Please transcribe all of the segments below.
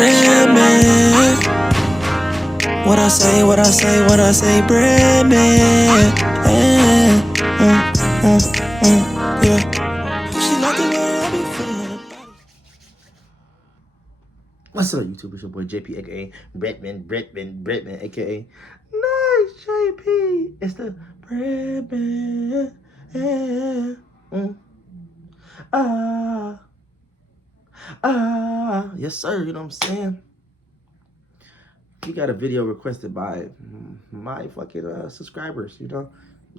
bread man. What I say, bread man. Yeah. She like the way I be feeling. What's up, YouTube? It's your boy JP, aka Breadman, aka Nice JP. It's the Breadman. Yes, sir. You know what I'm saying? He got a video requested by my fucking subscribers. You know,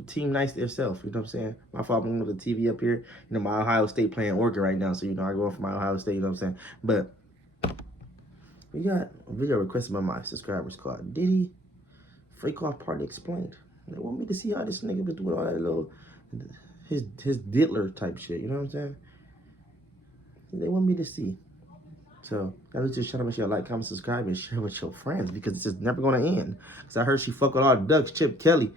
Team Nice to yourself. You know what I'm saying? My fault. I'm with the TV up here. You know, my Ohio State playing Oregon right now, so you know I go for my Ohio State. You know what I'm saying? But we got a video requested by my subscribers called Diddy Freak Off Party Explained. They want me to see how this nigga been doing all that little his diddler type shit. You know what I'm saying? They want me to see. So I was just trying to make sure you like, comment, subscribe, and share with your friends because it's just never gonna end. Cause I heard she fuck with all the ducks, Chip Kelly.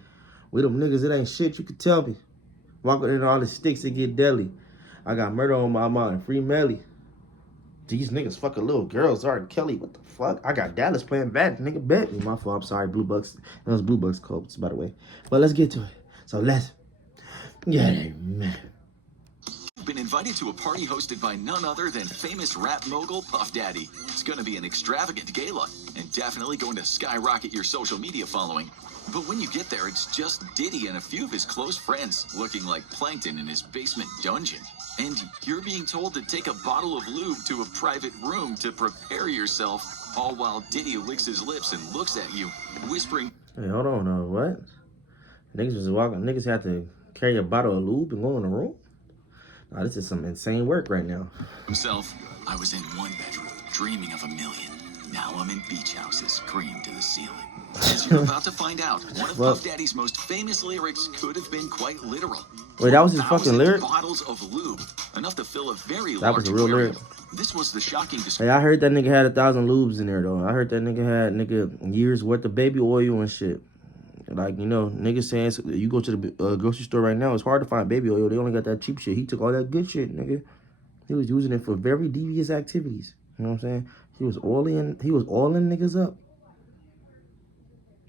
With them niggas, it ain't shit. You could tell me. Walking into all the sticks and get deadly. I got murder on my mind. Free Melly. These niggas fucking little girls. Sorry, Kelly. What the fuck? I got Dallas playing bad. Nigga bet me. My fault. I'm sorry. Blue Bucks. Those Blue Bucks Colts, by the way. But let's get to it. So let's get it, man. Been invited to a party hosted by none other than famous rap mogul Puff Daddy. It's going to be an extravagant gala and definitely going to skyrocket your social media following. But when you get there, it's just Diddy and a few of his close friends looking like plankton in his basement dungeon. And you're being told to take a bottle of lube to a private room to prepare yourself, all while Diddy licks his lips and looks at you, whispering, Hey, hold on, what? Niggas was walking. Niggas had to carry a bottle of lube and go in the room? Nah, this is some insane work right now. Himself, I was in one bedroom, dreaming of a million. Now I'm in beach houses, cream to the ceiling. As you're about to find out, one of Puff Daddy's most famous lyrics could have been quite literal. Wait, that was his fucking lyric? Bottles of lube, enough to fill a very That was a real lyric. This was the shocking Hey, I heard that nigga had 1,000 lubes in there, though. I heard that nigga had, years worth of baby oil and shit. Like, you know, niggas saying you go to the grocery store right now, it's hard to find baby oil. They only got that cheap shit. He took all that good shit, nigga. He was using it for very devious activities. You know what I'm saying? He was oiling niggas up.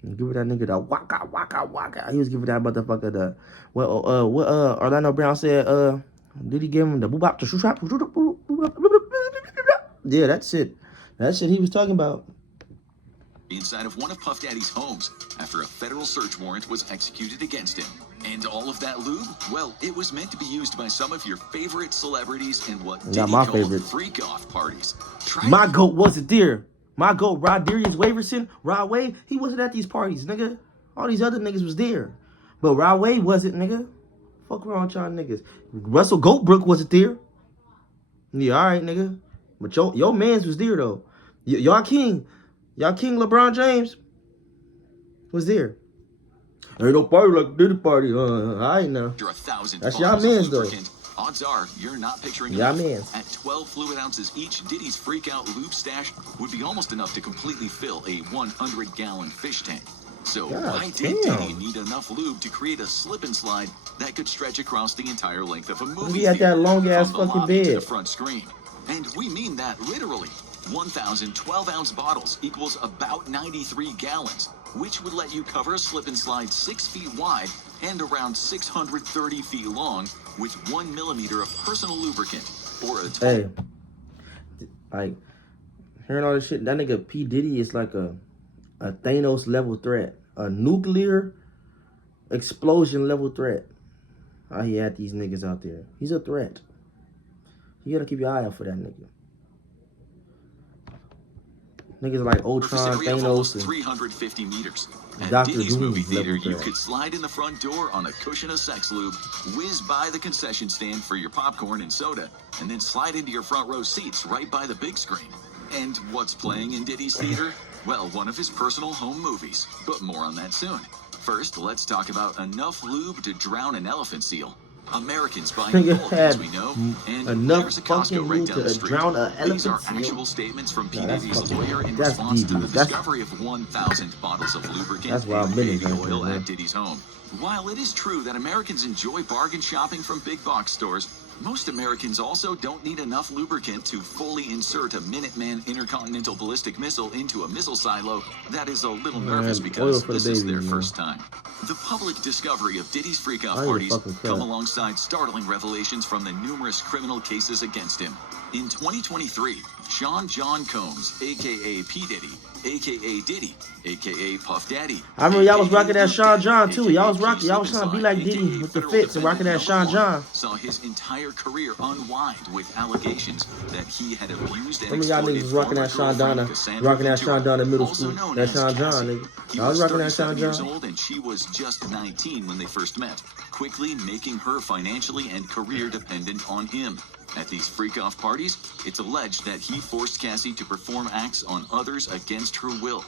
And give that nigga the waka waka waka. He was giving that motherfucker the what Orlando Brown said, did he give him the boop the shoop? Yeah, that's it. That shit he was talking about. Inside of one of Puff Daddy's homes after a federal search warrant was executed against him. And all of that lube, well, it was meant to be used by some of your favorite celebrities in what Diddy called freak-off parties. My GOAT wasn't there. My GOAT, Rodarius Waverson, Rod Wave, he wasn't at these parties, nigga. All these other niggas was there. But Rod Wave wasn't, nigga. Fuck around with y'all niggas. Russell Goldbrook wasn't there. Yeah, all right, nigga. But your mans was there, though. Y'all king LeBron James was there. Ain't no party like Diddy party. I ain't know. That's y'all mans, though. Odds are you're not picturing y'all enough. At 12 fluid ounces each, Diddy's freak-out lube stash would be almost enough to completely fill a 100-gallon fish tank. So why did Diddy need enough lube to create a slip and slide that could stretch across the entire length of a movie theater? He had that long-ass fucking bed. To the front screen. And we mean that literally. 1,000 12-ounce bottles equals about 93 gallons, which would let you cover a slip and slide 6 feet wide and around 630 feet long with 1 millimeter of personal lubricant or a... Hey, like, hearing all this shit, that nigga P. Diddy is like a Thanos level threat, a nuclear explosion level threat. How he had these niggas out there. He's a threat. You gotta keep your eye out for that nigga. Niggas like Ultron, Thanos, and 350 meters. At Dr. Diddy's movie Doom's theater, level you threat. could slide in the front door on a cushion of sex lube, whiz by the concession stand for your popcorn and soda, and then slide into your front row seats right by the big screen. And what's playing in Diddy's theater? Well, one of his personal home movies, but more on that soon. First, let's talk about enough lube to drown an elephant seal. Americans buying gold, as we know, and there's a Costco right down the street. These are actual statements from P. Diddy's lawyer in response to the discovery of 1,000 bottles of lubricant and baby oil at Diddy's home. While it is true that Americans enjoy bargain shopping from big box stores, Most Americans also don't need enough lubricant to fully insert a Minuteman intercontinental ballistic missile into a missile silo that is a little nervous because this is their first time. The public discovery of Diddy's freak-off parties come alongside startling revelations from the numerous criminal cases against him. In 2023, Sean John Combs, a.k.a. P. Diddy, a.k.a. Diddy, a.k.a. Puff Daddy. I remember y'all was rocking that Sean John too. Y'all was trying to be like Diddy with the fits and rocking that Sean John. Saw his entire career unwind with allegations that he had abused and Some of y'all niggas was rocking that Sean John in middle school. That Sean John, nigga. I was rocking that Sean years John. old and she was just 19 when they first met, quickly making her financially and career dependent on him. At these freak-off parties, it's alleged that he forced Cassie to perform acts on others against her will.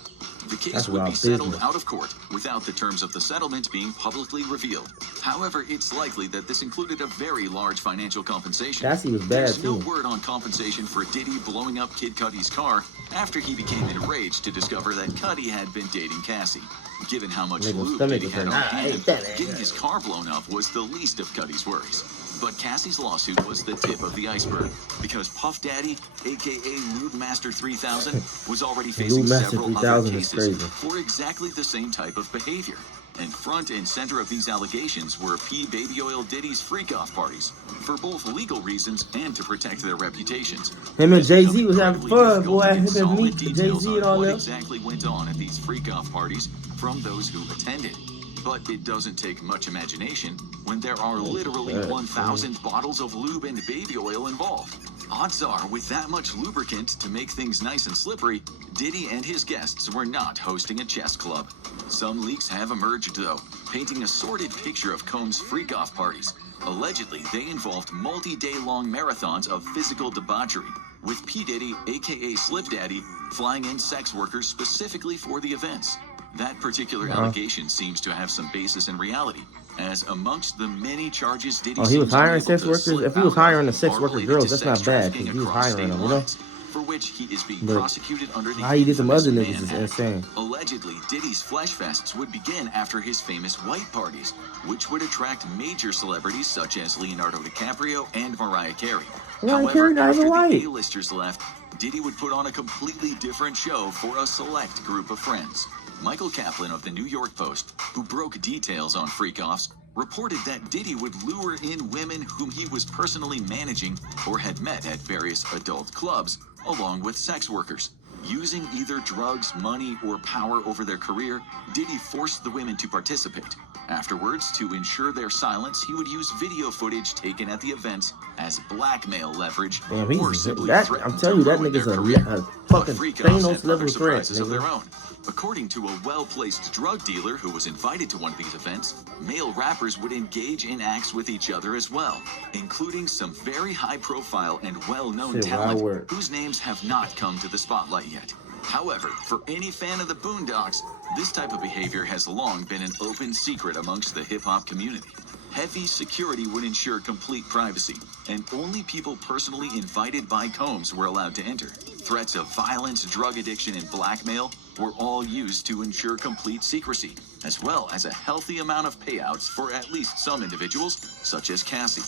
The case would be settled out of court without the terms of the settlement being publicly revealed. However, it's likely that this included a very large financial compensation. Cassie was bad There's no too. word on compensation for Diddy blowing up Kid Cudi's car after he became enraged to discover that Cudi had been dating Cassie. Given how much lube Diddy had on hand, getting his car blown up was the least of Cudi's worries. But Cassie's lawsuit was the tip of the iceberg, because Puff Daddy, a.k.a. Lube Master 3000, was already facing several other cases for exactly the same type of behavior. And front and center of these allegations were P. Baby Oil Diddy's freak-off parties, for both legal reasons and to protect their reputations. Him and Jay-Z was having fun, boy. Him and Meek, Jay-Z and all what that. exactly went on at these freak-off parties from those who attended. But it doesn't take much imagination when there are literally 1,000 bottles of lube and baby oil involved. Odds are, with that much lubricant to make things nice and slippery, Diddy and his guests were not hosting a chess club. Some leaks have emerged, though, painting a sordid picture of Combs' freak-off parties. Allegedly, they involved multi-day-long marathons of physical debauchery, with P. Diddy, a.k.a. Slip Daddy, flying in sex workers specifically for the events. That particular allegation seems to have some basis in reality, as amongst the many charges Diddy he was seems hiring unable sex to workers? slip If he was out hiring the of sex are worker related girls, to that's sex not bad, trafficking because he was across hiring state them, you know? lines, for which he is being But prosecuted under the how he did some infamous other niggas is Mann Act. insane. Allegedly, Diddy's flesh fests would begin after his famous white parties, which would attract major celebrities such as Leonardo DiCaprio and Mariah Carey. Mariah Carey not After even the white. A-listers left, Diddy would put on a completely different show for a select group of friends. Michael Kaplan of the New York Post, who broke details on freak-offs, reported that Diddy would lure in women whom he was personally managing or had met at various adult clubs, along with sex workers. Using either drugs, money, or power over their career, Diddy forced the women to participate. Afterwards, to ensure their silence, he would use video footage taken at the events as blackmail leverage, Damn, or simply that, threaten I'm telling you, to that ruin nigga's their a career. fucking Freak-offs had Thanos level other threat, surprises of their nigga. own. According to a well-placed drug dealer who was invited to one of these events, male rappers would engage in acts with each other as well, including some very high-profile and well-known Shit, talent wild word. whose names have not come to the spotlight yet. However, for any fan of the Boondocks, this type of behavior has long been an open secret amongst the hip-hop community. Heavy security would ensure complete privacy, and only people personally invited by Combs were allowed to enter. Threats of violence, drug addiction, and blackmail were all used to ensure complete secrecy, as well as a healthy amount of payouts for at least some individuals, such as Cassie.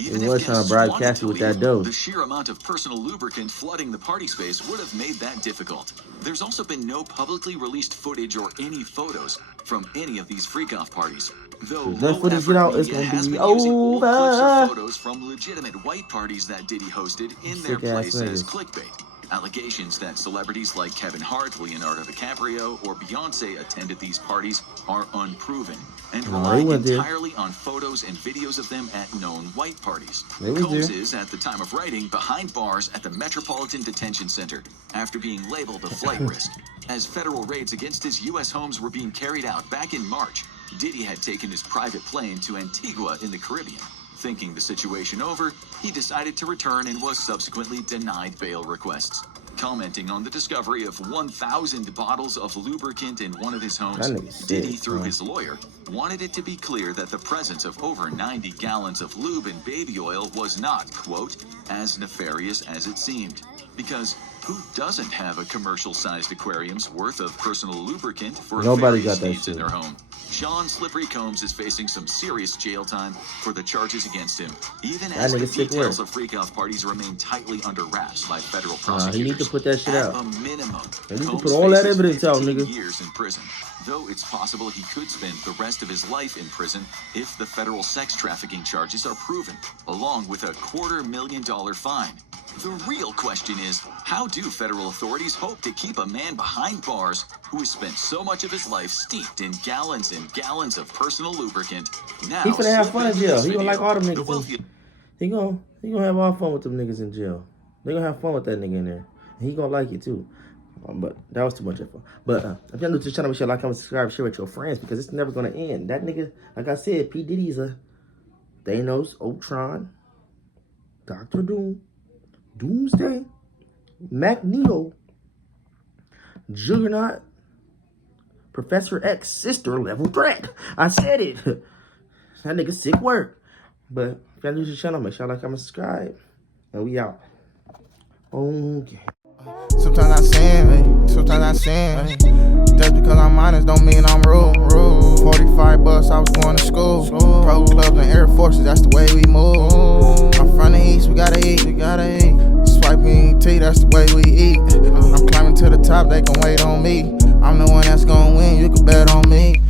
Even He if was trying to guests bribe wanted Cassie to with that leave, dough. the sheer amount of personal lubricant flooding the party space would have made that difficult. There's also been no publicly released footage or any photos from any of these freak-off parties. Though If that footage low-effort get out, it's media gonna has be been using old clips over. of photos from legitimate white parties that Diddy hosted in their Sick-ass place as niggas. clickbait. Allegations that celebrities like Kevin Hart, Leonardo DiCaprio, or Beyonce attended these parties are unproven and No, rely they went there. entirely on photos and videos of them at known white parties. They was Combs there. is, at the time of writing, behind bars at the Metropolitan Detention Center after being labeled a flight risk. As federal raids against his U.S. homes were being carried out back in March, Diddy had taken his private plane to Antigua in the Caribbean. Thinking the situation over, he decided to return and was subsequently denied bail requests. Commenting on the discovery of 1,000 bottles of lubricant in one of his homes, That nigga's sick, Diddy, through man. his lawyer, wanted it to be clear that the presence of over 90 gallons of lube and baby oil was not, quote, as nefarious as it seemed. Because who doesn't have a commercial-sized aquarium's worth of personal lubricant for Nobody various got that needs in shit. their home? Sean Slippery Combs is facing some serious jail time for the charges against him, even That as the nigga sick details work. of freak-off parties remain tightly under wraps by federal He prosecutors. need to put that shit At out. a minimum, He need to Combs put all that faces evidence out, 15 nigga. years in prison, though it's possible he could spend the rest of his life in prison if the federal sex trafficking charges are proven, along with a $250,000 fine. The real question is, how do federal authorities hope to keep a man behind bars who has spent so much of his life steeped in gallons and gallons of personal lubricant? Now, He finna have fun in jail. He gonna like all them the niggas. wealthy- He gonna have all fun with them niggas in jail. They gonna have fun with that nigga in there. He gonna like it too. But that was too much info. But if you're new to the channel, make sure you like, comment, subscribe, share with your friends because it's never gonna end. That nigga, like I said, P. Diddy's a Thanos, Ultron, Dr. Doom, Doomsday, Magneto, Juggernaut, Professor X sister level threat. I said it. That nigga sick work. But if you're new to the channel, make sure you like, comment, subscribe. And we out. Okay. Sometimes I sin, just because I'm honest don't mean I'm rude. 45 bucks, I was going to school. Pro clubs and Air Forces, that's the way we move. I'm from the East, we gotta eat. Swiping tea, that's the way we eat. I'm climbing to the top, they gon' wait on me. I'm the one that's gon' win, you can bet on me.